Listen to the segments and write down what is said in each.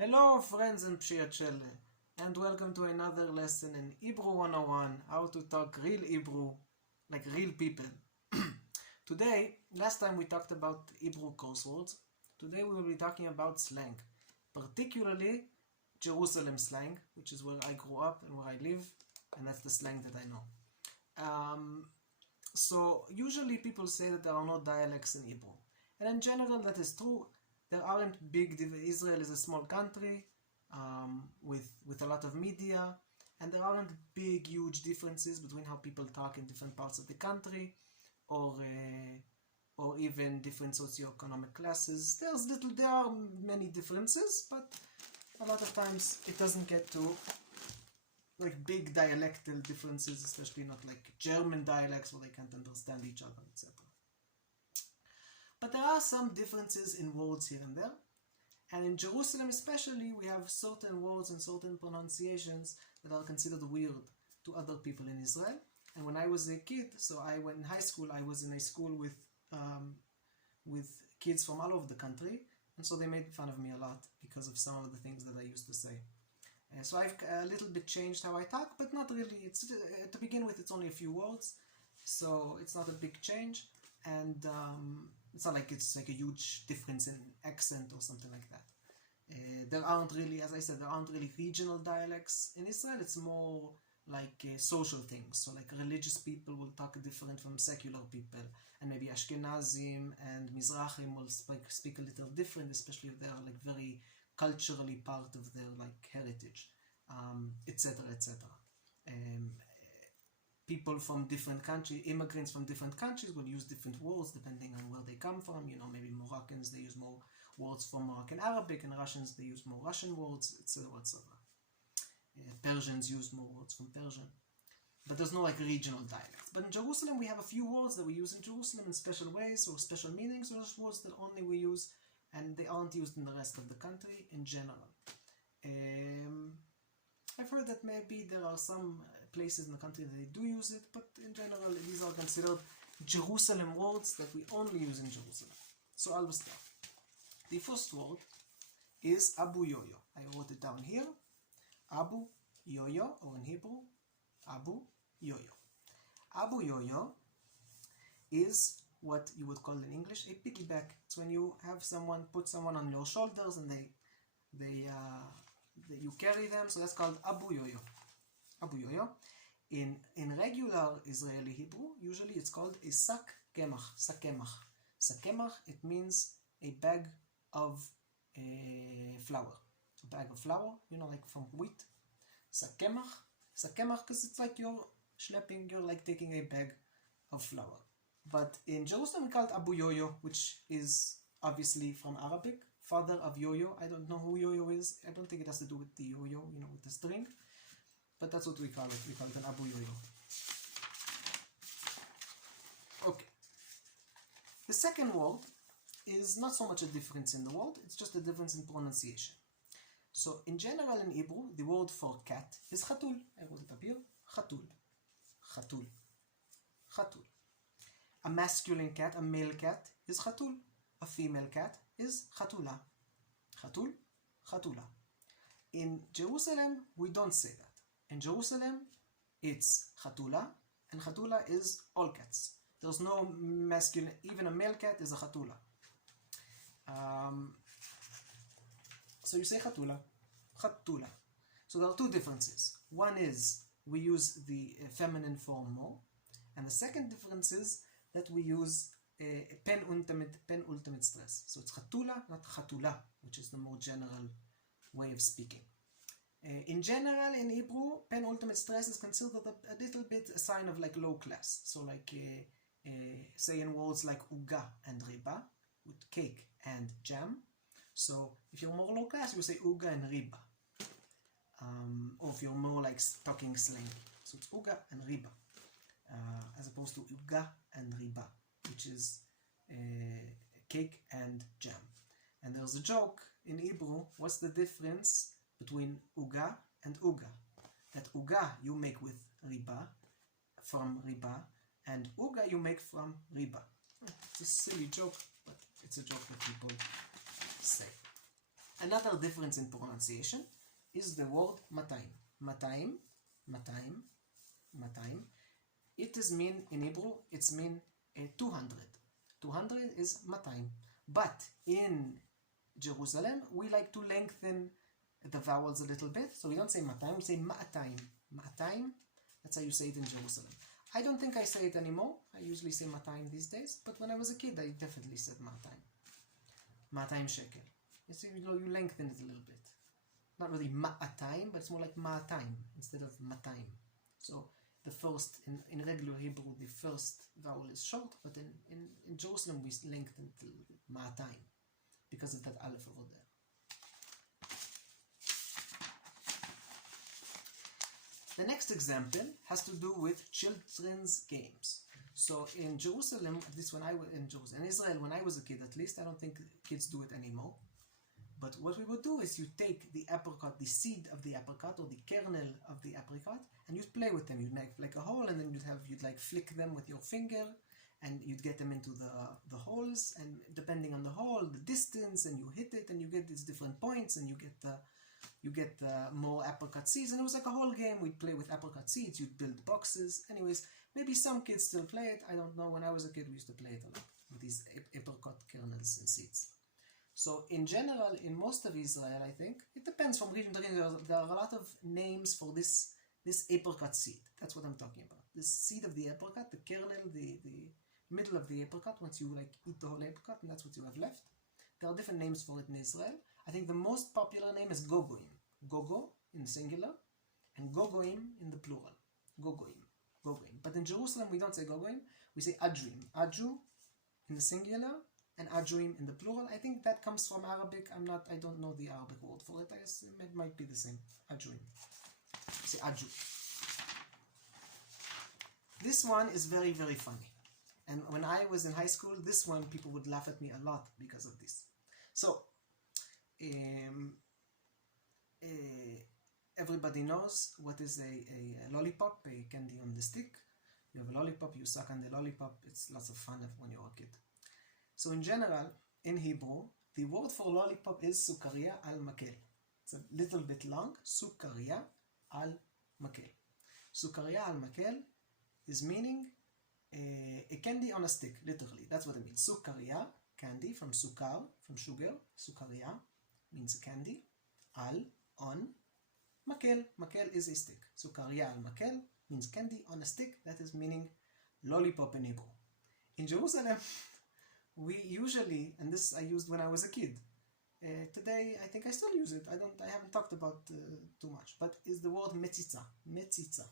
Hello friends and Pshiyachele, and welcome to another lesson in Hebrew 101, how to talk real Hebrew, like real people. Today, last time we talked about Hebrew curse words. Today we will be talking about slang, particularly Jerusalem slang, which is where I grew up and where I live, and that's the slang that I know. So usually people say that there are no dialects in Hebrew, and in general that is true. There aren't big. Israel is a small country with a lot of media, and there aren't big, huge differences between how people talk in different parts of the country, or even different socioeconomic classes. There are many differences, but a lot of times it doesn't get to like big dialectal differences, especially not like German dialects where they can't understand each other, etc. But there are some differences in words here and there. And in Jerusalem especially, we have certain words and certain pronunciations that are considered weird to other people in Israel. And when I was a kid, so I went in high school, I was in a school with kids from all over the country. And so they made fun of me a lot because of some of the things that I used to say. So I've a little bit changed how I talk, but not really. It's to begin with, it's only a few words. So it's not a big change. And it's not like it's like a huge difference in accent or something like that. There aren't really, as I said, there aren't really regional dialects in Israel. It's more like social things. So like religious people will talk different from secular people, and maybe Ashkenazim and Mizrahim will speak a little different, especially if they are like very culturally part of their like heritage, etc., etc. People from different countries, immigrants from different countries will use different words depending on where they come from. You know, maybe Moroccans, they use more words from Moroccan Arabic, and Russians, they use more Russian words, etc., etc. Persians use more words from Persian. But there's no like regional dialects. But in Jerusalem, we have a few words that we use in Jerusalem in special ways or special meanings, or just words that only we use and they aren't used in the rest of the country in general. I've heard that maybe there are some places in the country that they do use it, but in general these are considered Jerusalem words that we only use in Jerusalem. So I'll start. The first word is Abu Yoyo. I wrote it down here. Abu Yoyo, or in Hebrew, Abu Yoyo. Abu Yoyo is what you would call in English a piggyback. It's when you have someone put someone on your shoulders and you carry them, so that's called Abu Yoyo. Abu Yoyo. In regular Israeli Hebrew, usually it's called a sak kemach. Sakemach. Sakemach, it means a bag of flour. A bag of flour, you know, like from wheat. Sakemach. Sakemach, because it's like you're like taking a bag of flour. But in Jerusalem we call it Abu Yoyo, which is obviously from Arabic, father of Yo-Yo. I don't know who Yo-Yo is. I don't think it has to do with the yo-yo, you know, with the string. But that's what we call it. We call it an Abu Yoyo. Okay. The second word is not so much a difference in the word, it's just a difference in pronunciation. So in general in Hebrew, the word for cat is chatul. I wrote it up here. Chatul. Chatul. Chatul. A masculine cat, a male cat, is chatul. A female cat is chatula. Chatul, chatula. In Jerusalem, we don't say that. In Jerusalem, it's chatula, and chatula is all cats. There's no masculine, even a male cat is a chatula. So you say chatula, chatula. So there are two differences. One is we use the feminine form more, and the second difference is that we use penultimate stress. So it's chatula, not chatula, which is the more general way of speaking. In general, in Hebrew, penultimate stress is considered a little bit a sign of like low class. So like say in words like uga and riba, with cake and jam. So if you're more low class, you say uga and riba. Or if you're more like talking slang, so it's uga and riba, as opposed to uga and riba, which is cake and jam. And there's a joke in Hebrew, what's the difference between uga and uga? That uga you make with riba, from riba, and uga you make from riba. It's a silly joke, but it's a joke that people say. Another difference in pronunciation is the word matayim. Matayim, matayim, matayim. It is mean in Hebrew, it's mean 200. 200 is matayim. But in Jerusalem, we like to lengthen the vowels a little bit. So we don't say matayim, we say ma'atayim. Ma'atayim, that's how you say it in Jerusalem. I don't think I say it anymore. I usually say matayim these days. But when I was a kid, I definitely said ma'atayim. Ma'atayim shekel. You see, you lengthen it a little bit. Not really ma'atayim, but it's more like ma'atayim instead of matayim. So the first, in regular Hebrew, the first vowel is short, but in Jerusalem we lengthen it a little bit, ma'atayim, because of that aleph over there. The next example has to do with children's games. So in Jerusalem, at least in Israel, when I was a kid at least, I don't think kids do it anymore. But what we would do is you take the apricot, the seed of the apricot or the kernel of the apricot, and you'd play with them. You'd make like a hole, and then you'd like flick them with your finger, and you'd get them into the holes, and depending on the hole, the distance, and you hit it, and you get these different points, and you get more apricot seeds. And it was like a whole game. We'd play with apricot seeds. You'd build boxes. Anyways, maybe some kids still play it. I don't know. When I was a kid, we used to play it a lot with these apricot kernels and seeds. So in general, in most of Israel, I think, it depends from region to region. There are a lot of names for this apricot seed. That's what I'm talking about. The seed of the apricot, the kernel, the middle of the apricot, once you like eat the whole apricot, and that's what you have left. There are different names for it in Israel. I think the most popular name is gogoim. Gogo in singular, and gogoim in the plural. Gogoim. Gogoim. But in Jerusalem, we don't say gogoim. We say adjuim. Adju in the singular, and adjuim in the plural. I think that comes from Arabic. I don't know the Arabic word for it. I guess it might be the same. Adjuim. Say adju. This one is very, very funny. And when I was in high school, this one, people would laugh at me a lot because of this. So, everybody knows what is a lollipop, a candy on the stick. You have a lollipop, you suck on the lollipop. It's lots of fun when you're a kid. So in general, in Hebrew, the word for lollipop is sukaria al makel. It's a little bit long, sukaria al makel. Sukaria al makel is meaning a candy on a stick, literally. That's what it means. Sukaria, candy, from sukar, from sugar. Sukaria means a candy. Al, on. Makel, makel is a stick. Sukaria al makel means candy on a stick. That is meaning lollipop in Hebrew. In Jerusalem, we usually, and this I used when I was a kid. Today, I think I still use it. I haven't talked about too much, but is the word metzitza. Metzitza.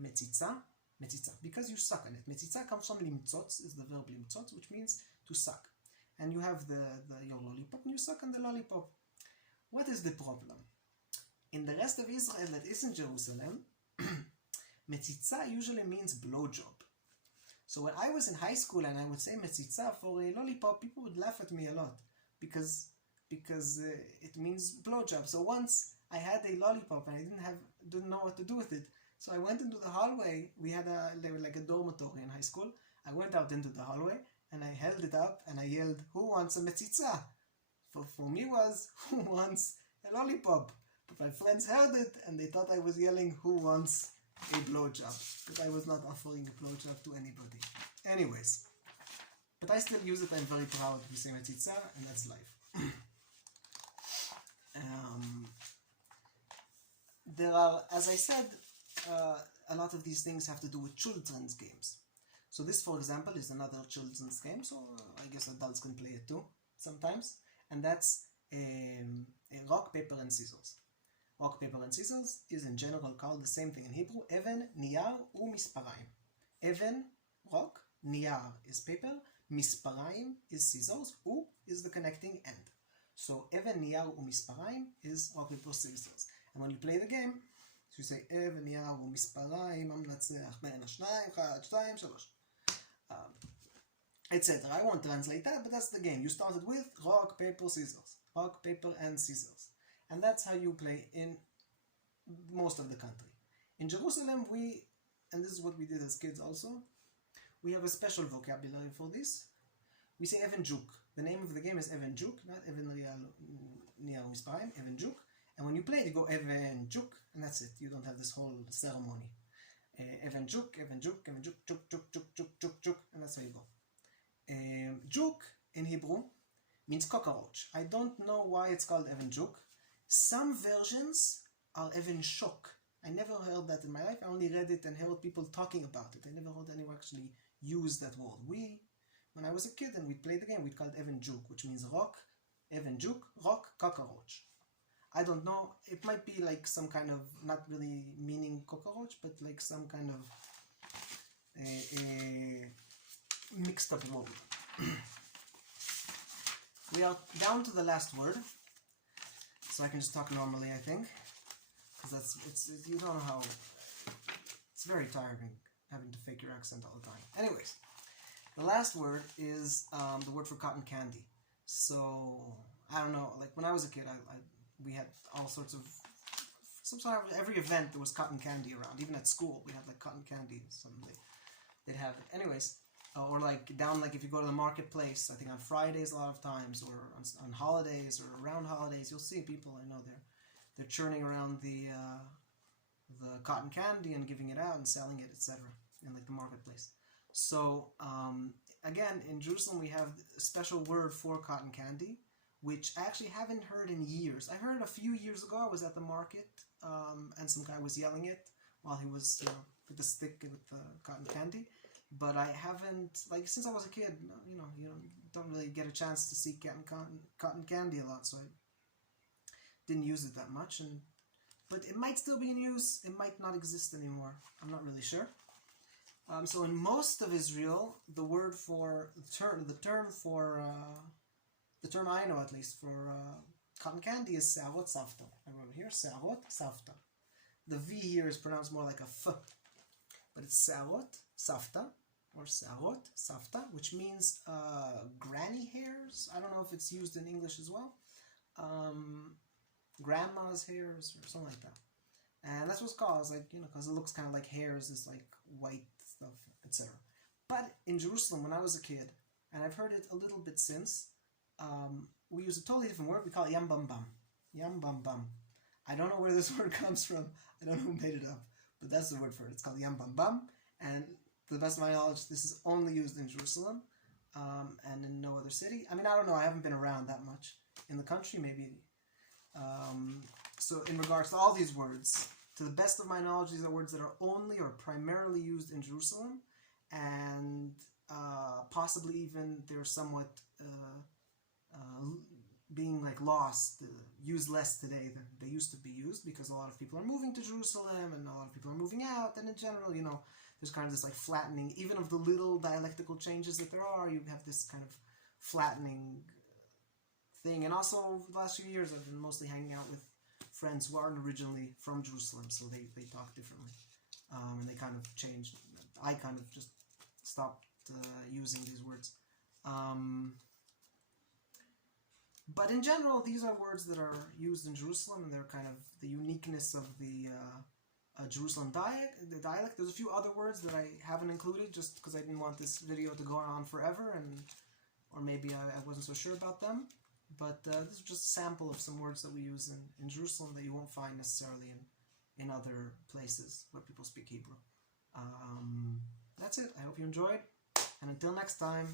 Metzitza. Metzitza. Because you suck on it. Metzitza comes from limtzotz, is the verb limtzotz, which means to suck. And you have your lollipop, and you suck on the lollipop. What is the problem? In the rest of Israel that isn't Jerusalem, metzitza usually means blowjob. So when I was in high school and I would say metzitza for a lollipop, people would laugh at me a lot because it means blowjob. So once I had a lollipop and I didn't know what to do with it. So I went into the hallway. We had like a dormitory in high school. I went out into the hallway and I held it up and I yelled, "Who wants a metzitza?" For me was, "Who wants a lollipop?" But my friends heard it and they thought I was yelling, "Who wants a blowjob?" But I was not offering a blowjob to anybody. Anyways, but I still use it. I'm very proud to say metzitza, and that's life. There are, as I said, a lot of these things have to do with children's games. So this, for example, is another children's game. So I guess adults can play it too sometimes, and that's rock, paper, and scissors. Rock, paper, and scissors is in general called the same thing in Hebrew, even, niyar, u'misparayim. Even, rock, niyar is paper, misparayim is scissors, u is the connecting end. So even, niyar, u'misparayim is rock, paper, scissors. And when you play the game, you say, even, niyar, u'misparayim, המנצח בין השניים, 1, 2, 3, etc. I won't translate that, but that's the game. You started with rock, paper, scissors. Rock, paper, and scissors. And that's how you play in most of the country. In Jerusalem, and this is what we did as kids also, we have a special vocabulary for this. We say Even Juk. The name of the game is Even Juk, not Even Real Niar Misparim, Even Juk. And when you play it, you go Even Juk, and that's it. You don't have this whole ceremony. Even Juk, Even Juk, Even Juk, Juk, Juk, Juk, Juk, Juk, Juk, and that's how you go. Juk in Hebrew means cockroach. I don't know why it's called Even Juk. Some versions are Even Shok. I never heard that in my life. I only read it and heard people talking about it. I never heard anyone actually use that word. When I was a kid and we played the game, we called it Even Juk, which means rock, Even Juk, rock, cockroach. I don't know, it might be like some kind of, not really meaning cockroach, but like some kind of mixed up word. We are down to the last word, so I can just talk normally, I think, because you don't know how, it's very tiring having to fake your accent all the time. Anyways, the last word is the word for cotton candy. So, I don't know, like when I was a kid, we had all sorts of, every event there was cotton candy around. Even at school, we had like cotton candy, something they'd have it. Anyways, or like down, like if you go to the marketplace, I think on Fridays a lot of times, or on holidays or around holidays, you'll see people, I know they're churning around the cotton candy and giving it out and selling it, etc. in like the marketplace. So again, in Jerusalem we have a special word for cotton candy, which I actually haven't heard in years. I heard a few years ago. I was at the market, and some guy was yelling it while he was, with the stick with the cotton candy. But I haven't, like, since I was a kid, you don't really get a chance to see cotton candy a lot, so I didn't use it that much. But it might still be in use. It might not exist anymore. I'm not really sure. So in most of Israel, the word for the term I know at least for cotton candy is Se'arot Savta. I wrote it here, Se'arot Savta. The V here is pronounced more like a F, but it's Se'arot Savta, or Se'arot Savta, which means granny hairs. I don't know if it's used in English as well. Grandma's hairs or something like that. And that's what it's called, like, because it looks kind of like hairs, this like white stuff, etc. But in Jerusalem, when I was a kid, and I've heard it a little bit since, we use a totally different word. We call it yam bam bam. Yam bam bam. I don't know where this word comes from. I don't know who made it up, but that's the word for it. It's called yam bam bam, and to the best of my knowledge, this is only used in Jerusalem and in no other city. I mean, I don't know. I haven't been around that much. In the country, maybe. So in regards to all these words, to the best of my knowledge, these are words that are only or primarily used in Jerusalem, and possibly even they're somewhat being like lost, used less today than they used to be used, because a lot of people are moving to Jerusalem and a lot of people are moving out, and in general, there's kind of this like flattening, even of the little dialectical changes that there are, you have this kind of flattening thing. And also, the last few years I've been mostly hanging out with friends who aren't originally from Jerusalem, so they talk differently, and they kind of changed. I kind of just stopped using these words. But in general, these are words that are used in Jerusalem, and they're kind of the uniqueness of the Jerusalem dialect. There's a few other words that I haven't included just because I didn't want this video to go on forever, or maybe I wasn't so sure about them. But this is just a sample of some words that we use in Jerusalem that you won't find necessarily in other places where people speak Hebrew. That's it. I hope you enjoyed, and until next time.